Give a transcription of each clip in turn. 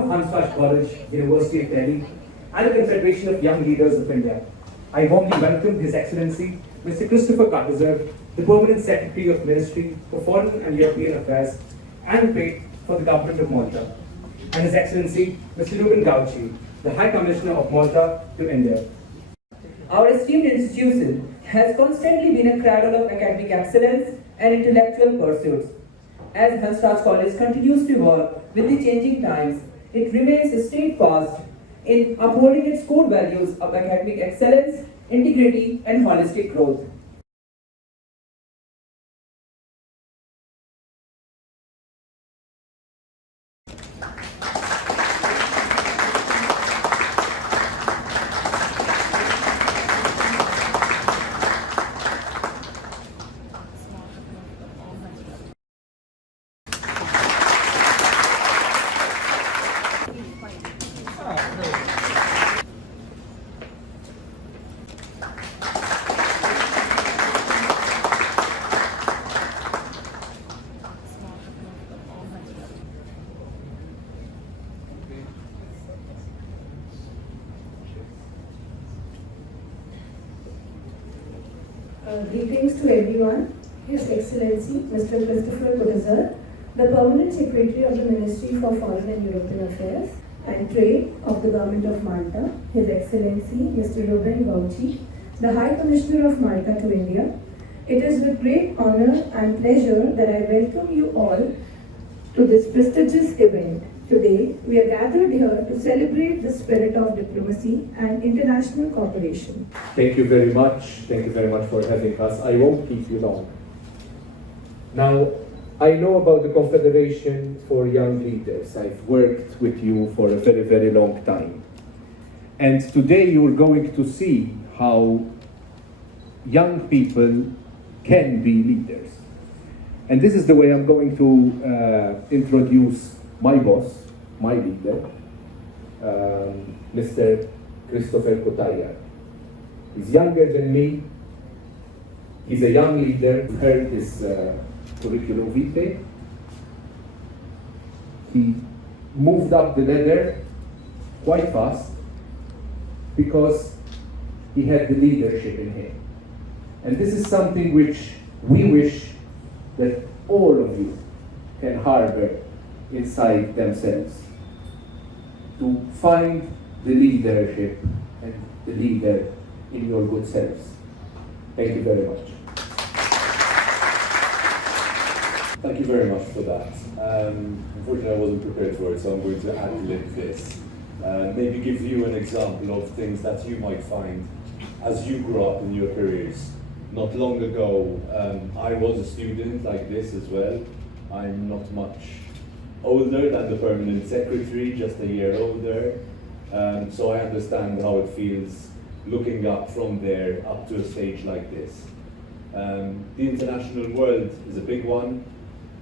of Hansraj College, University of Delhi, and the Confederation of Young Leaders of India, I warmly welcome His Excellency Mr. Christopher Carter, the Permanent Secretary of Ministry for Foreign and European Affairs and Trade for the Government of Malta, and His Excellency Mr. Ruben Gauci, the High Commissioner of Malta to India. Our esteemed institution has constantly been a cradle of academic excellence and intellectual pursuits. As Hansraj College continues to evolve with the changing times, it remains steadfast in upholding its core values of academic excellence, integrity, and holistic growth. Greetings to everyone. His Excellency Mr. Christopher Carter, the Permanent Secretary of the Ministry for Foreign and European Affairs and Trade of the Government of Malta, His Excellency Mr. Ruben Gauci, the High Commissioner of Malta to India. It is with great honor and pleasure that I welcome you all to this prestigious event. Today, we are gathered here to celebrate the spirit of diplomacy and international cooperation. Thank you very much. Thank you very much for having us. I won't keep you long. Now, I know about the Confederation for Young Leaders. I've worked with you for a very, very long time. And today you're going to see how young people can be leaders. And this is the way I'm going to introduce my boss, my leader, Mr. Christopher Carter. He's younger than me. He's a young leader. You heard his curriculum vitae. He moved up the ladder quite fast because he had the leadership in him. And this is something which we wish that all of you can harbor inside themselves, to find the leadership and the leader in your good selves. Thank you very much. Thank you very much for that. Unfortunately, I wasn't prepared for it, so I'm going to ad-lib this. Maybe give you an example of things that you might find as you grow up in your careers. Not long ago, I was a student like this as well. I'm not much older than the permanent secretary, just a year older. So I understand how it feels looking up from there up to a stage like this. The international world is a big one.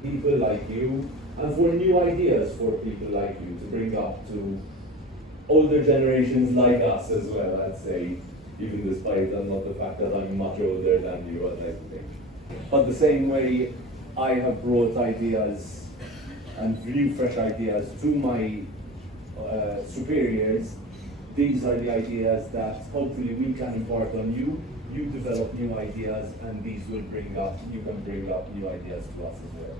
People like you, and for new ideas for people like you to bring up to older generations like us as well, I'd say, even despite not the fact that I'm much older than you, I'd like to think. But the same way I have brought ideas and new fresh ideas to my superiors, these are the ideas that hopefully we can impart on you. You develop new ideas, and these will you can bring up new ideas to us as well.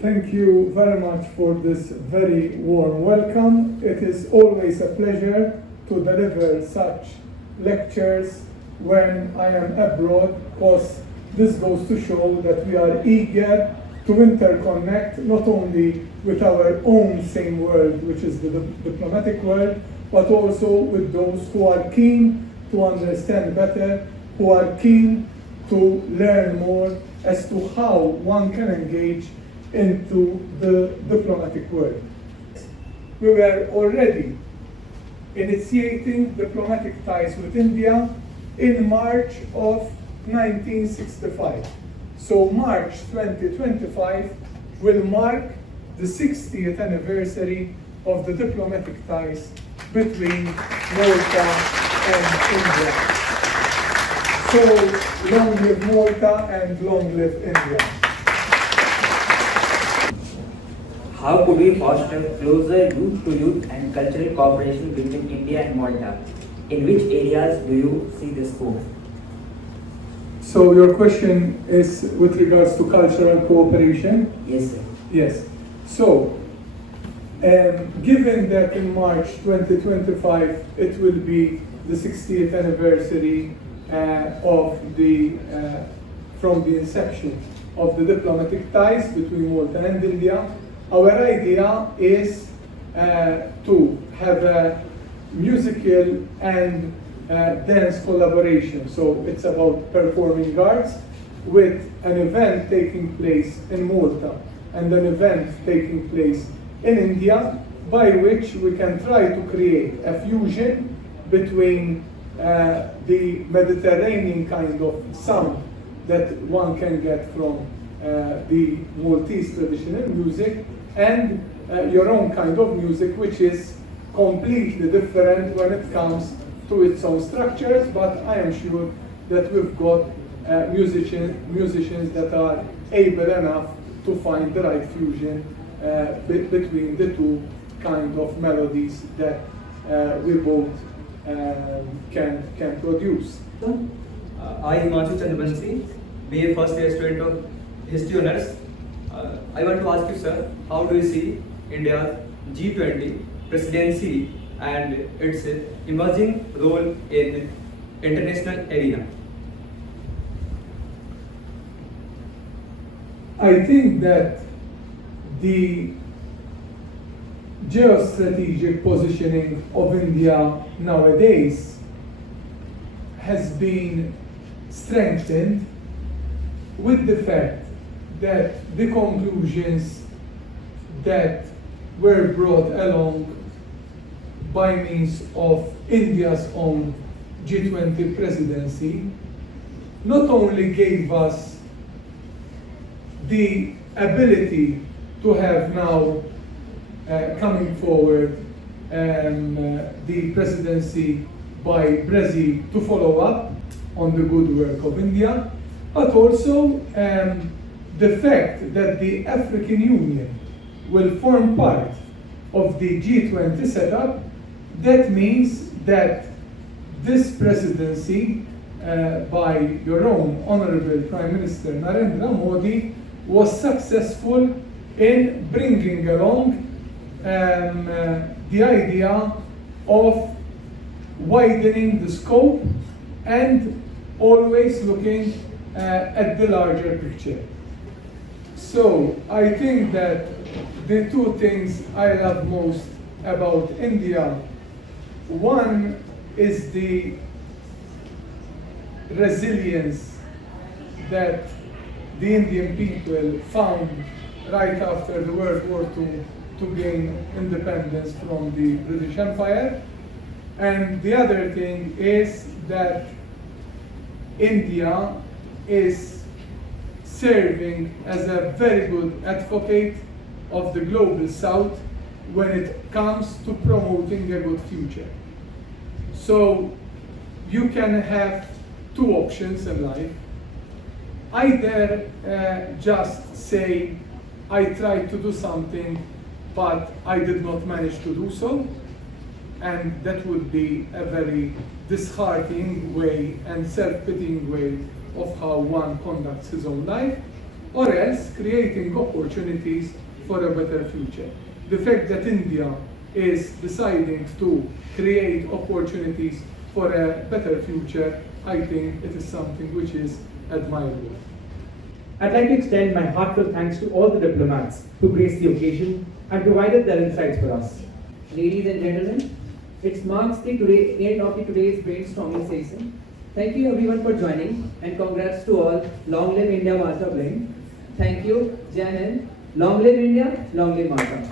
Thank you very much for this very warm welcome. It is always a pleasure to deliver such lectures when I am abroad, because this goes to show that we are eager to interconnect not only with our own same world, which is the diplomatic world, but also with those who are keen to understand better, who are keen to learn more as to how one can engage into the diplomatic world. We were already initiating diplomatic ties with India in March of 1965. So March 2025 will mark the 60th anniversary of the diplomatic ties between Malta and India. So long live Malta and long live India. how could we foster closer youth-to-youth and cultural cooperation between India and Malta? In which areas do you see the scope? So your question is with regards to cultural cooperation? Yes, sir. Yes. So, given that in March 2025 it will be the 60th anniversary from the inception of the diplomatic ties between Malta and India, our idea is to have a musical and dance collaboration. So it's about performing arts with an event taking place in Malta and an event taking place in India, by which we can try to create a fusion between the Mediterranean kind of sound that one can get from the Maltese traditional music and your own kind of music, which is completely different when it comes to its own structures, but I am sure that we've got musicians that are able enough to find the right fusion between the two kind of melodies that we both can produce. I, Himanshu Chandrabansi, BA first year student of History Honours. I want to ask you, sir, how do you see India's G20 presidency and its emerging role in international arena? I think that the geostrategic positioning of India nowadays has been strengthened with the fact that the conclusions that were brought along by means of India's own G20 presidency not only gave us the ability to have now coming forward the presidency by Brazil to follow up on the good work of India, but also the fact that the African Union will form part of the G20 setup. That means that this presidency by your own Honorable Prime Minister Narendra Modi was successful in bringing along the idea of widening the scope and always looking at the larger picture. So I think that the two things I love most about India, one is the resilience that the Indian people found right after the World War II to gain independence from the British Empire. And the other thing is that India is serving as a very good advocate of the global South when it comes to promoting a good future. So you can have two options in life. Either just say, I tried to do something, but I did not manage to do so, and that would be a very disheartening way and self-pitying way of how one conducts his own life, or else creating opportunities for a better future. The fact that India is deciding to create opportunities for a better future, I think it is something which is admirable. I'd like to extend my heartfelt thanks to all the diplomats who graced the occasion and provided their insights for us. Ladies and gentlemen, it marks the end of today's brainstorming session. Thank you everyone for joining, and congrats to all. Long live India, Malta blend. Thank you, Jan. Long live India, long live Malta.